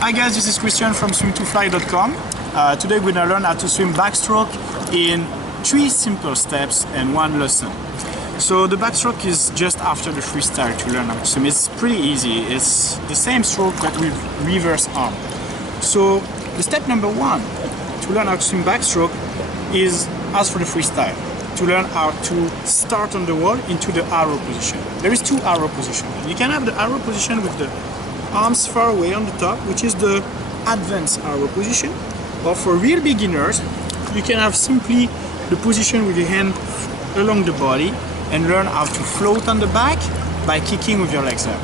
Hi guys, this is Christian from swim2fly.com. Today we're going to learn how to swim backstroke in 3 simple steps and 1 lesson. So the backstroke is just after the freestyle to learn how to swim. It's pretty easy. It's the same stroke but with reverse arm. So the step number 1 to learn how to swim backstroke is as for the freestyle. To learn how to start on the wall into the arrow position. There is 2 arrow positions. You can have the arrow position with the arms far away on the top, which is the advanced arrow position. Or for real beginners, you can have simply the position with your hand along the body and learn how to float on the back by kicking with your legs up.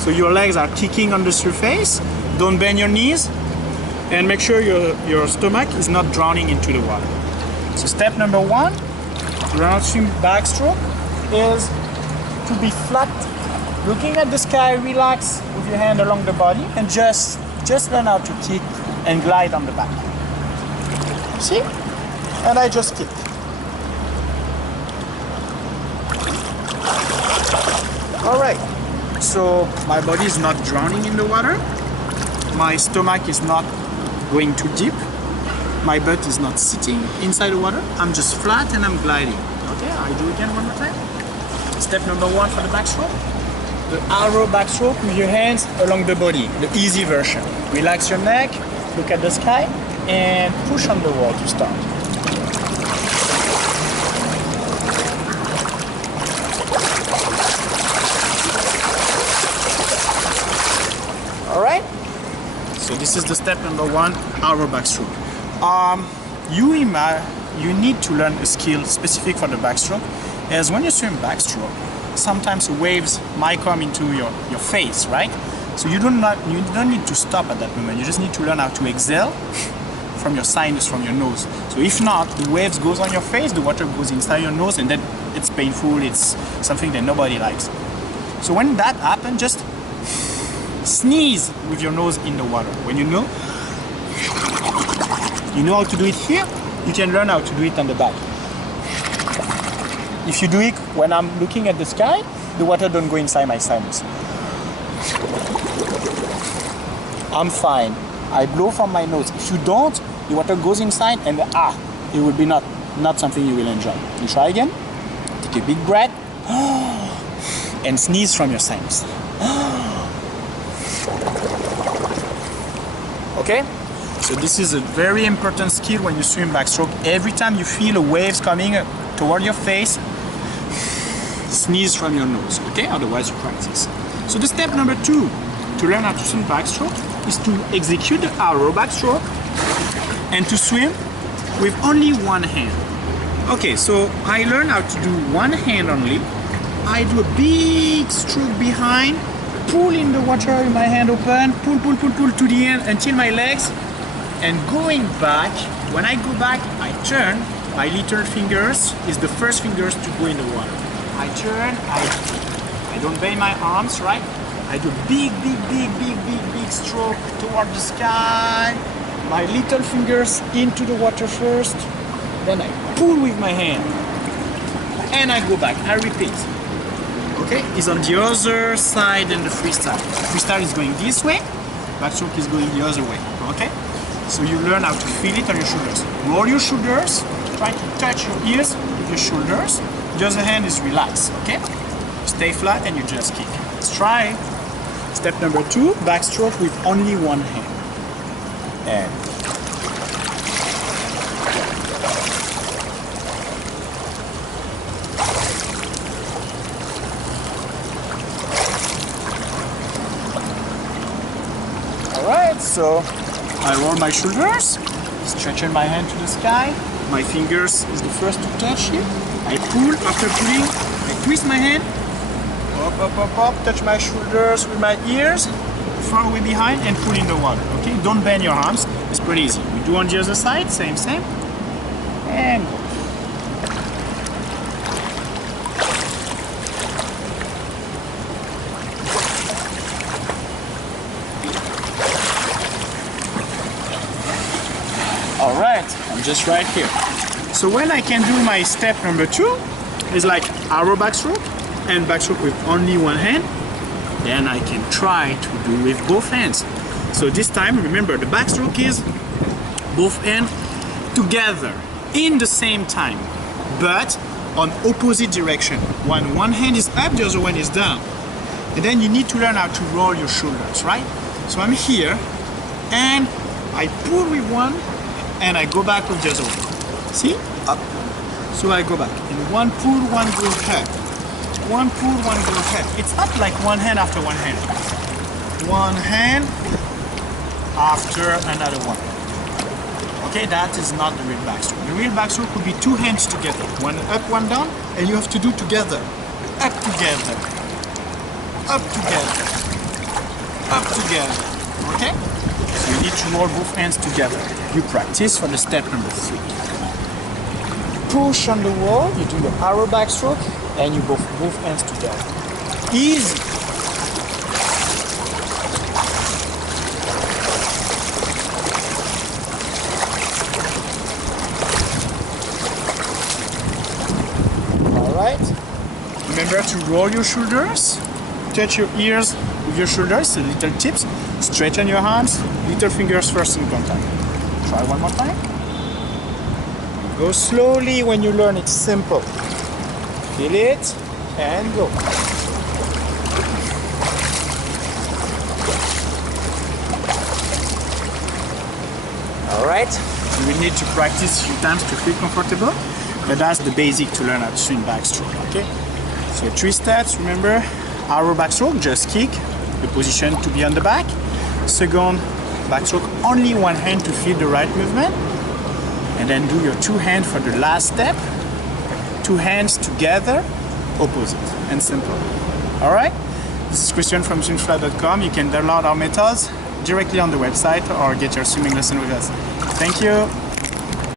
So your legs are kicking on the surface, don't bend your knees, and make sure your stomach is not drowning into the water. So step number 1, to learn how to swim backstroke, is to be flat, looking at the sky, relax with your hand along the body, and just learn how to kick and glide on the back. See? And I just kick. Alright, so my body is not drowning in the water, my stomach is not going too deep, my butt is not sitting inside the water, I'm just flat and I'm gliding. Okay, I'll do it again one more time. Step number 1 for the backstroke. The arrow backstroke with your hands along the body, the easy version. Relax your neck, look at the sky, and push on the wall to start. Alright? So this is the step number 1, arrow backstroke. You need to learn a skill specific for the backstroke, as when you swim backstroke, sometimes waves might come into your face, right? So you don't need to stop at that moment. You just need to learn how to exhale from your sinus, from your nose. So if not, the waves goes on your face, the water goes inside your nose, and then it's painful. It's something that nobody likes. So when that happens, just sneeze with your nose in the water. When you know how to do it here, you can learn how to do it on the back. If you do it when I'm looking at the sky, the water don't go inside my sinus. I'm fine. I blow from my nose. If you don't, the water goes inside and it will be not something you will enjoy. You try again. Take a big breath and sneeze from your sinus. Okay? So this is a very important skill when you swim backstroke. Every time you feel the waves coming toward your face, sneeze from your nose, okay? Otherwise you practice. So the step number 2 to learn how to swim backstroke is to execute the arrow backstroke and to swim with only one hand. Okay, so I learned how to do one hand only. I do a big stroke behind, pull in the water with my hand open, pull to the end until my legs, and going back. When I go back, I turn. My little fingers is the first fingers to go in the water. I turn, I don't bend my arms, right? I do big stroke toward the sky. My little fingers into the water first. Then I pull with my hand. And I go back, I repeat. Okay, it's on the other side than the freestyle. Freestyle is going this way, backstroke is going the other way, okay? So you learn how to feel it on your shoulders. Roll your shoulders, try to touch your ears with your shoulders. The other hand is relaxed, okay? Stay flat and you just kick. Let's try. Step number 2, backstroke with only one hand. And alright, so I roll my shoulders, stretching my hand to the sky. My fingers is the first to touch here. I pull, after pulling, I twist my hand, up, touch my shoulders with my ears, far away behind, and pull in the water, okay? Don't bend your arms, it's pretty easy. We do on the other side, same, and go. Alright, I'm just right here. So when I can do my step number 2, is like arrow backstroke and backstroke with only one hand, then I can try to do with both hands. So this time, remember, the backstroke is both hands together in the same time, but on opposite direction. When one hand is up, the other one is down. And then you need to learn how to roll your shoulders, right? So I'm here, and I pull with one, and I go back with the other one. See? Up. So I go back. And one pull, one go up. One pull, one go up. It's not like one hand after one hand. One hand after another one. Okay, that is not the real backstroke. The real backstroke would be two hands together. One up, one down, and you have to do together. Up together. Up together. Up together. Okay? So you need to roll both hands together. You practice for the step number 3. Push on the wall, you do your arrow backstroke, and you both hands together. Easy. Alright. Remember to roll your shoulders, touch your ears with your shoulders, so little tips. Straighten your arms, little fingers first in contact. Try one more time. Go slowly when you learn, it's simple. Feel it and go. Alright, you will need to practice a few times to feel comfortable, but that's the basic to learn how to swing backstroke, okay? So 3 steps, remember, arrow backstroke, just kick, the position to be on the back. Second, backstroke, only one hand to feel the right movement. And then do your 2 hands for the last step. 2 hands together, opposite, and simple. Alright? This is Christian from swingfly.com. You can download our methods directly on the website or get your swimming lesson with us. Thank you.